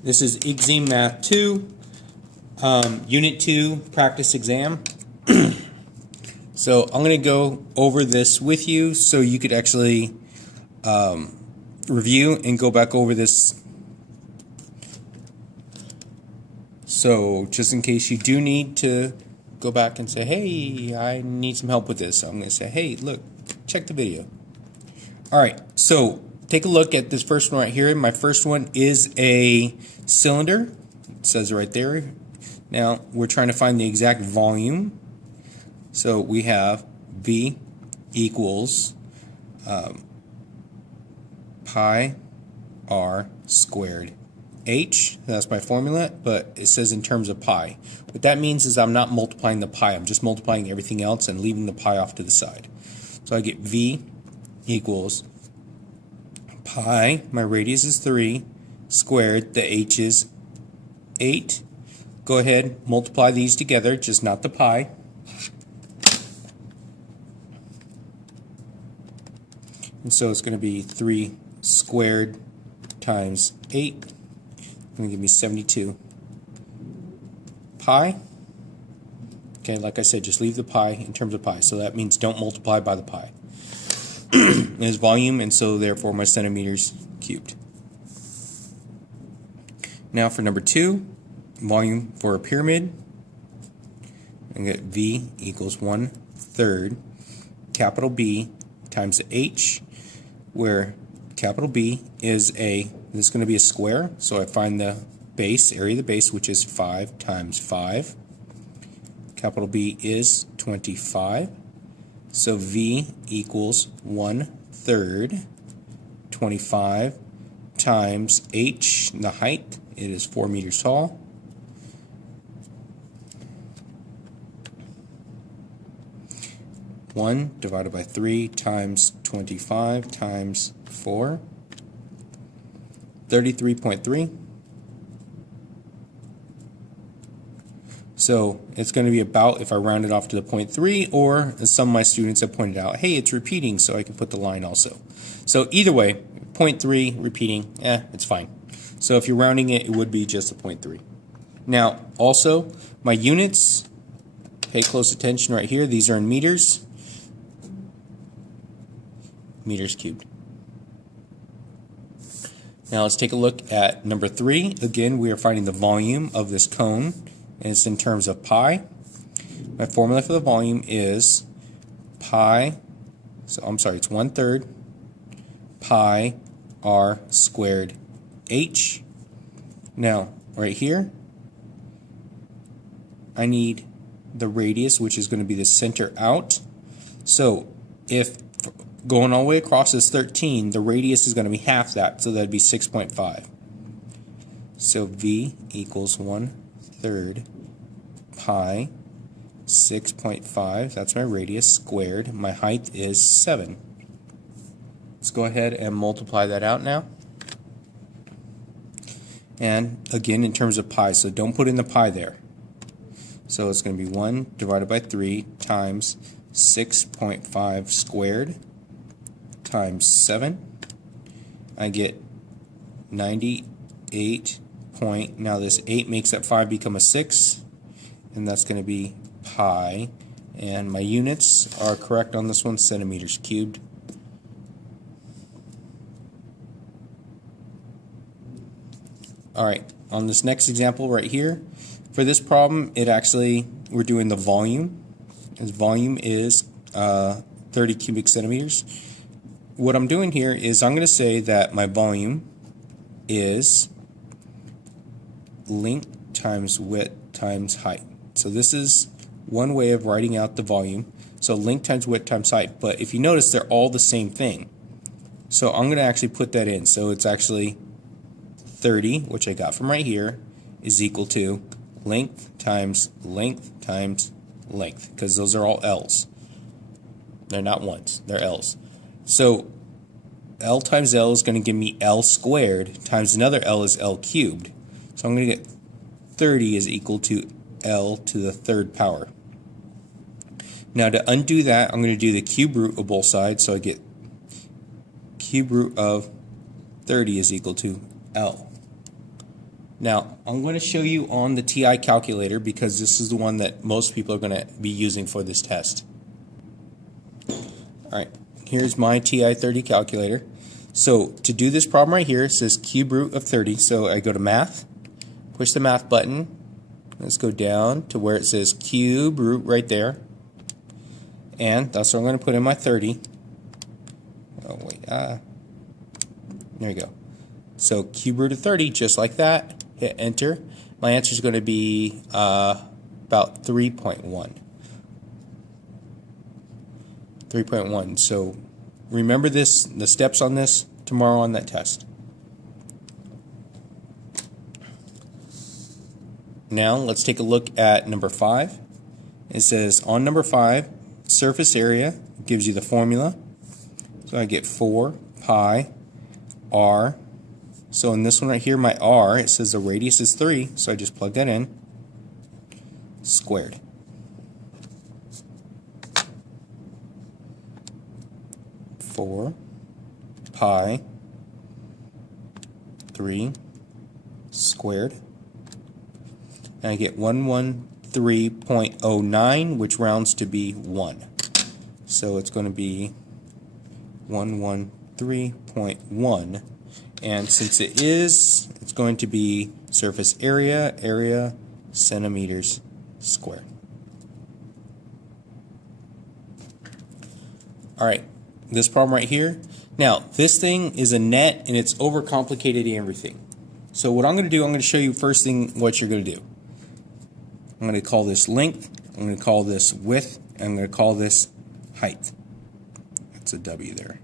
This is IGCSE Math 2, Unit 2 practice exam. So I'm going to go over this with you so you could actually review and go back over this. So just in case you do need to go back and say, hey, I need some help with this, I'm going to say, hey, look, check the video. Alright, so take a look at this first one right here. My first one is a cylinder. It says it right there. Now we're trying to find the exact volume. So we have V equals pi r squared h. That's my formula, but it says in terms of pi. What that means is I'm not multiplying the pi. I'm just multiplying everything else and leaving the pi off to the side. So I get V equals pi, my radius is 3, squared, the h is 8. Go ahead, multiply these together, just not the pi. And so it's going to be 3 squared times 8. It's going to give me 72 pi. Okay, like I said, just leave the pi in terms of pi. So that means don't multiply by the pi. Is volume, and so therefore my centimeters cubed. Now for number 2, volume for a pyramid, I get V equals 1/3 capital B times H, where capital B is this is going to be a square, so I find the base, area of the base, which is 5 times 5. Capital B is 25. So V equals 1/3 25 times H, the height, it is 4 meters tall. One divided by 3 times 25 times 4, 33.3. So it's going to be about, if I round it off to the 0.3, or as some of my students have pointed out, hey, it's repeating, so I can put the line also. So either way, 0.3 repeating, it's fine. So if you're rounding it, it would be just a 0.3. Now, also, my units, pay close attention right here. These are in meters. Meters cubed. Now let's take a look at number 3. Again, we are finding the volume of this cone, and it's in terms of pi. My formula for the volume is pi, so I'm sorry, it's 1/3 pi r squared h. Now, right here, I need the radius, which is going to be the center out. So if going all the way across is 13, the radius is going to be half that, so that would be 6.5. So V equals 1/3 pi 6.5, that's my radius, squared. My height is 7. Let's go ahead and multiply that out now. And again, in terms of pi, so don't put in the pi there. So it's going to be 1 divided by 3 times 6.5 squared times 7. I get 98 point. Now this 8 makes that 5 become a 6, and that's going to be pi. And my units are correct on this one, centimeters cubed. Alright, on this next example right here, for this problem, we're doing the volume. Its volume is 30 cubic centimeters. What I'm doing here is I'm going to say that my volume is length times width times height. So this is one way of writing out the volume. So length times width times height. But if you notice, they're all the same thing. So I'm going to actually put that in. So it's actually 30, which I got from right here, is equal to length times length times length, because those are all L's. They're not ones, they're L's. So L times L is going to give me L squared times another L is L cubed. So I'm going to get 30 is equal to L to the 3rd power. Now to undo that, I'm going to do the cube root of both sides, so I get cube root of 30 is equal to L. Now, I'm going to show you on the TI calculator because this is the one that most people are going to be using for this test. Alright, here's my TI 30 calculator. So, to do this problem right here, it says cube root of 30. So, I go to math, push the math button. Let's go down to where it says cube root right there. And that's what I'm going to put in my 30. Oh, wait, there we go. So, cube root of 30, just like that. Hit enter. My answer is going to be about 3.1. 3.1. So remember this, the steps on this tomorrow on that test. Now let's take a look at number 5. It says on number 5, surface area gives you the formula. So I get 4 pi r. So in this one right here, my r, it says the radius is 3, so I just plug that in, squared. Four pi 3 squared. And I get 113.09, which rounds to be 1. So it's going to be 113.1. And since it is, it's going to be surface area, centimeters squared. Alright, this problem right here. Now, this thing is a net and it's overcomplicated and everything. So what I'm going to do, I'm going to show you first thing what you're going to do. I'm going to call this length, I'm going to call this width, and I'm going to call this height. That's a W there.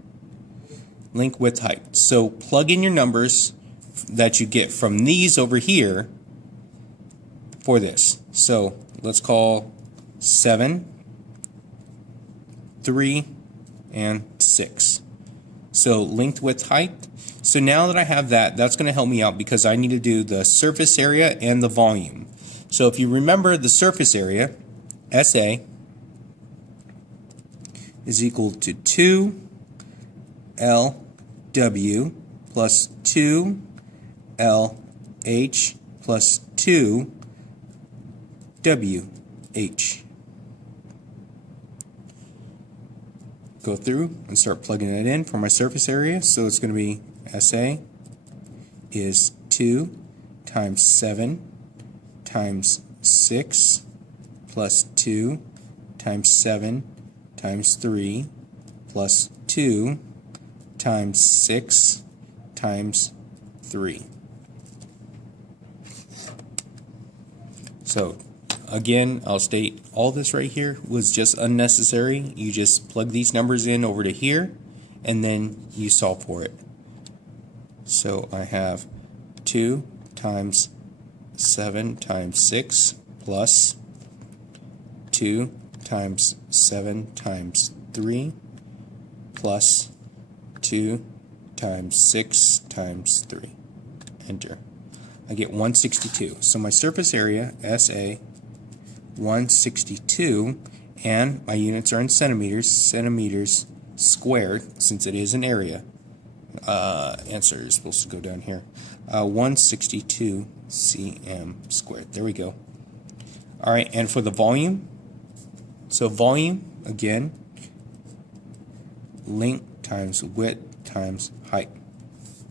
Length, width, height. So plug in your numbers that you get from these over here for this. So let's call 7, 3, and 6. So length, width, height. So now that I have that, that's going to help me out because I need to do the surface area and the volume. So if you remember the surface area, SA is equal to 2 LW plus 2 LH plus 2 WH. Go through and start plugging that in for my surface area. So it's going to be SA is 2 times 7 times 6 plus 2 times 7 times 3 plus 2 times 6 times 3. So again, I'll state all this right here was just unnecessary. You just plug these numbers in over to here and then you solve for it. So I have 2 times 7 times 6 plus 2 times 7 times 3 plus 2 times 6 times 3. Enter. I get 162. So my surface area, SA, 162, and my units are in centimeters, centimeters squared, since it is an area. Answer is supposed to go down here. 162 cm squared. There we go. Alright, and for the volume, so volume, again, length times width times height.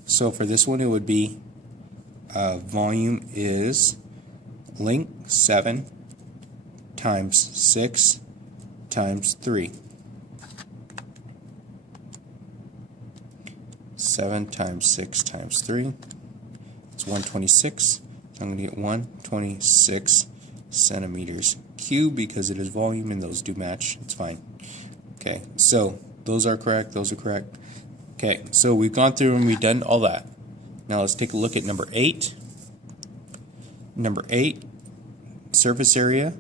So for this one it would be volume is length 7 times 6 times 3. 7 times 6 times 3. It's 126. I'm going to get 126 centimeters cubed because it is volume and those do match. It's fine. Okay, so those are correct. Those are correct. Okay, so we've gone through and we've done all that. Now let's take a look at number 8. Number 8, surface area,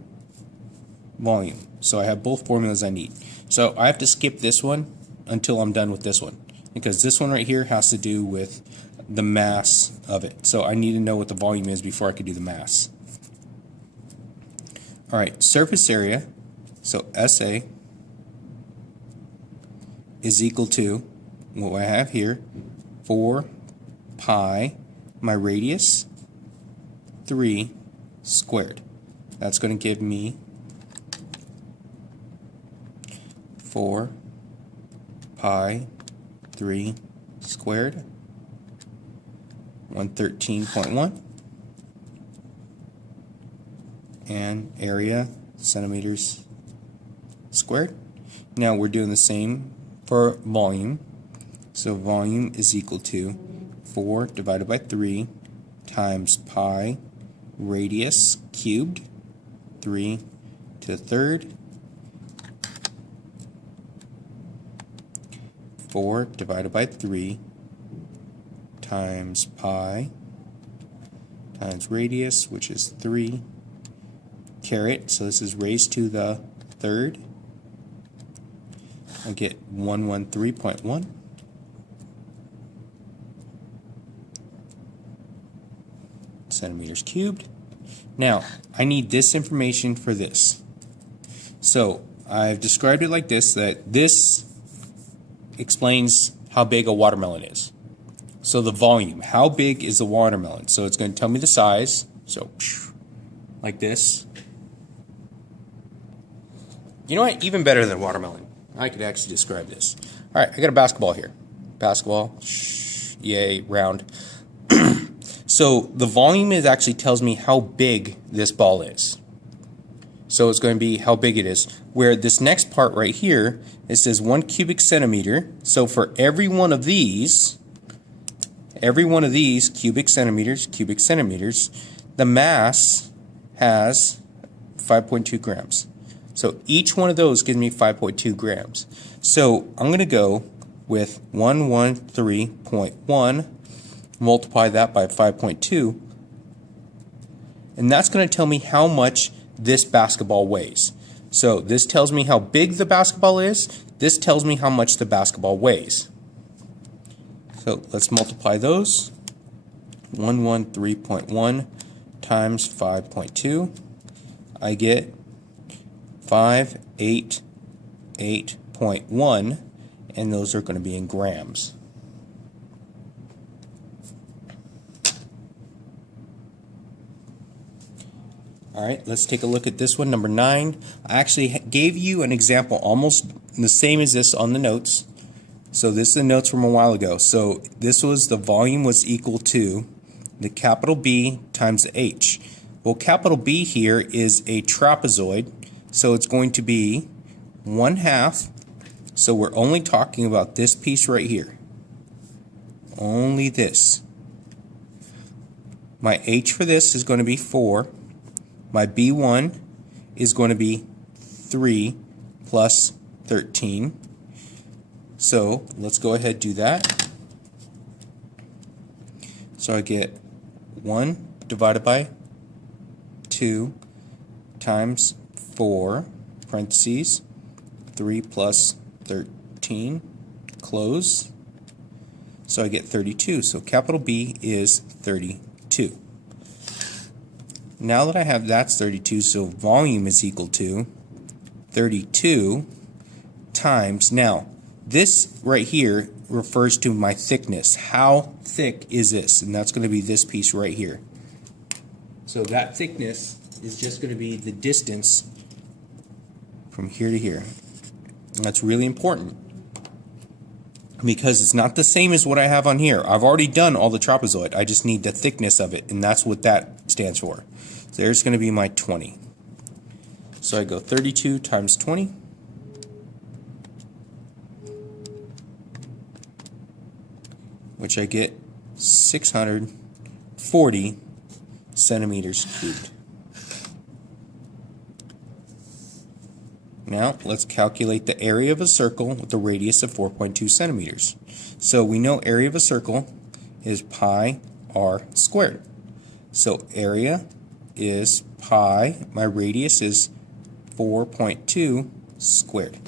volume. So I have both formulas I need. So I have to skip this one until I'm done with this one, because this one right here has to do with the mass of it. So I need to know what the volume is before I can do the mass. Alright, surface area, so SA is equal to what I have here, 4 pi, my radius, 3 squared. That's going to give me 4 pi 3 squared, 113.1, and area centimeters squared. Now we're doing the same for volume. So volume is equal to 4 divided by 3 times pi radius cubed, 3 to the third, 4 divided by 3 times pi times radius, which is 3 caret, so this is raised to the third. I get 113.1. Centimeters cubed. Now, I need this information for this. So, I've described it like this, that this explains how big a watermelon is. So the volume, how big is the watermelon? So it's going to tell me the size. So, like this. You know what? Even better than watermelon. I could actually describe this. Alright, I got a basketball here. Basketball. Yay, round. So the volume actually tells me how big this ball is. So it's going to be how big it is. Where this next part right here, it says 1 cubic centimeter. So for every one of these cubic centimeters, the mass has 5.2 grams. So each one of those gives me 5.2 grams. So I'm going to go with 113.1, multiply that by 5.2, and that's going to tell me how much this basketball weighs. So this tells me how big the basketball is, this tells me how much the basketball weighs. So let's multiply those. 113.1 times 5.2, I get 588.1, and those are going to be in grams. Alright, let's take a look at this one, number 9. I actually gave you an example almost the same as this on the notes. So this is the notes from a while ago. So this was the volume was equal to the capital B times the H. Well, capital B here is a trapezoid, so it's going to be 1/2. So we're only talking about this piece right here. Only this. My H for this is going to be 4. My B1 is going to be 3 plus 13. So let's go ahead and do that. So I get 1 divided by 2 times 4, parentheses, 3 plus 13, close. So I get 32. So capital B is 32. Now that I have that's 32, so volume is equal to 32 times, now this right here refers to my thickness. How thick is this? And that's going to be this piece right here. So that thickness is just going to be the distance from here to here. And that's really important because it's not the same as what I have on here. I've already done all the trapezoid. I just need the thickness of it, and that's what that stands for. So there's going to be my 20. So I go 32 times 20. Which I get 640 centimeters cubed. Now let's calculate the area of a circle with a radius of 4.2 centimeters. So we know area of a circle is pi r squared. So area is pi, my radius is 4.2 squared.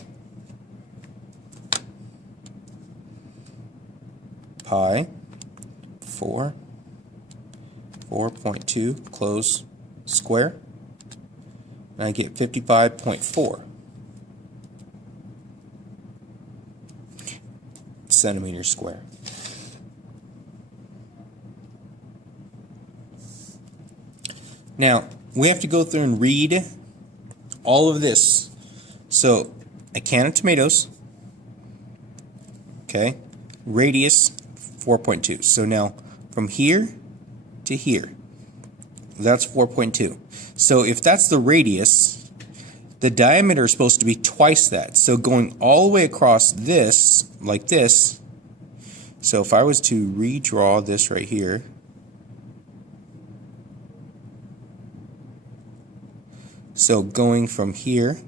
Pi 4.2 close square, and I get 55.4 centimeters square. Now, we have to go through and read all of this. So, a can of tomatoes, okay, radius 4.2. So now, from here to here, that's 4.2. So if that's the radius, the diameter is supposed to be twice that. So going all the way across this, like this, so if I was to redraw this right here, so going from here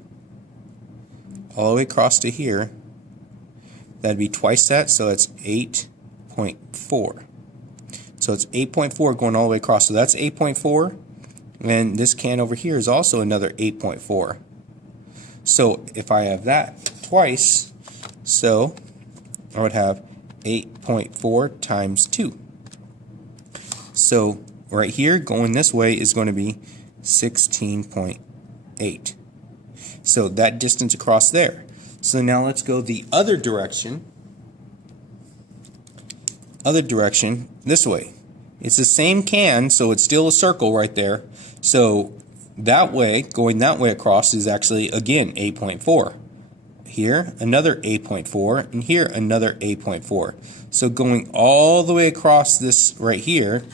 all the way across to here, that'd be twice that, so that's 8.4. So it's 8.4 going all the way across. So that's 8.4, and this can over here is also another 8.4. So if I have that twice, so I would have 8.4 times 2. So right here, going this way is going to be 16.8. So that distance across there. So now let's go the other direction. This way. It's the same can, so it's still a circle right there. So that way, going that way across is actually, again, 8.4. Here, another 8.4, and here, another 8.4. So going all the way across this right here,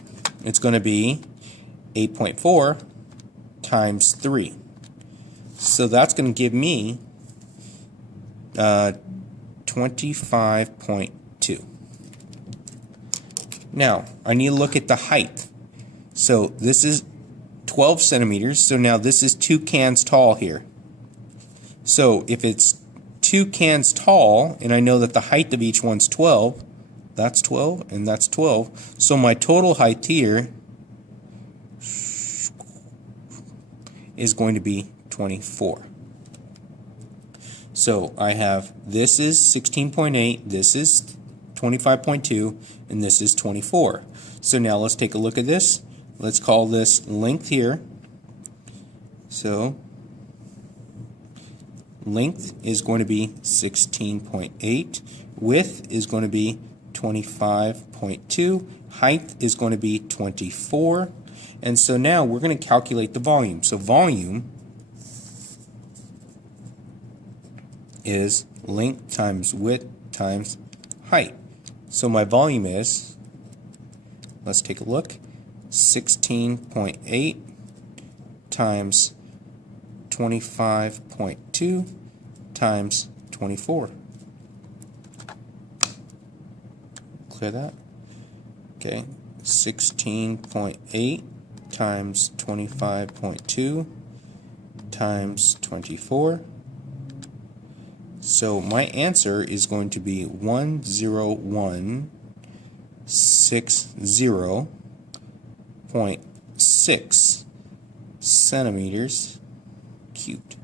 it's going to be 8.4 times 3. So that's going to give me 25.2. Now, I need to look at the height. So this is 12 centimeters, so now this is 2 cans tall here. So if it's 2 cans tall, and I know that the height of each one's 12, that's 12, and that's 12. So my total height here is going to be 24. So I have, this is 16.8, this is 25.2, and this is 24. So now let's take a look at this. Let's call this length here. So length is going to be 16.8, width is going to be 25.2, height is going to be 24, and so now we're going to calculate the volume. So volume is length times width times height. So my volume is, let's take a look, 16.8 times 25.2 times 24. Clear that? Okay, 16.8 times 25.2 times 24. So my answer is going to be 10160.6 centimeters cubed.